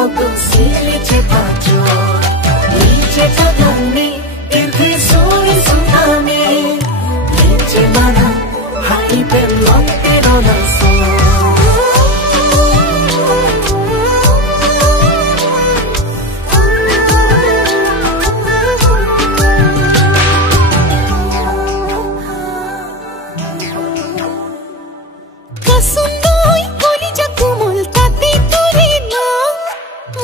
koko silice pacho niche chagami irthi soi sunami niche mana hai pe lonte rona so kasundoi koli jakumol tate tore na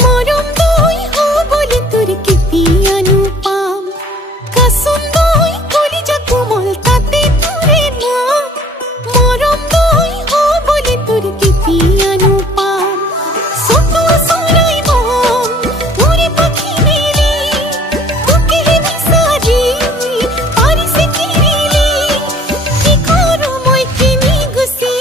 morom doi ho bole tur kiti anupam kasundoi koli jakumol tate tore na morom doi ho bole tur kiti anupam sotu surai mom pure pakhi mele tuke he bisari pari se kirile ki koru moi kini gusi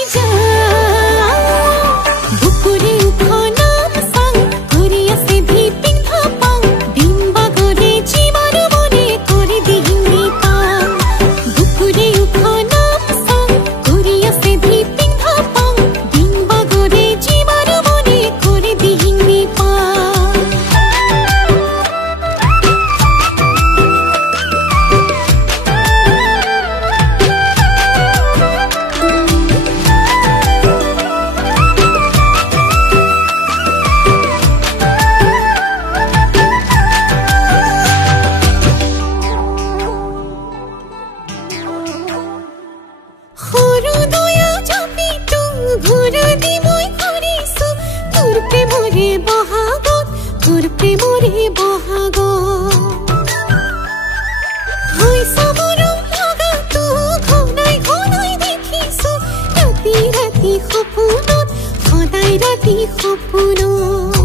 তোর প্রেমরে বহাগ হয় সমরম লগা তো ঘনাই ঘনাই দেখিছো রাতি রাতি সপোনত সদায় ৰাতি সপোনত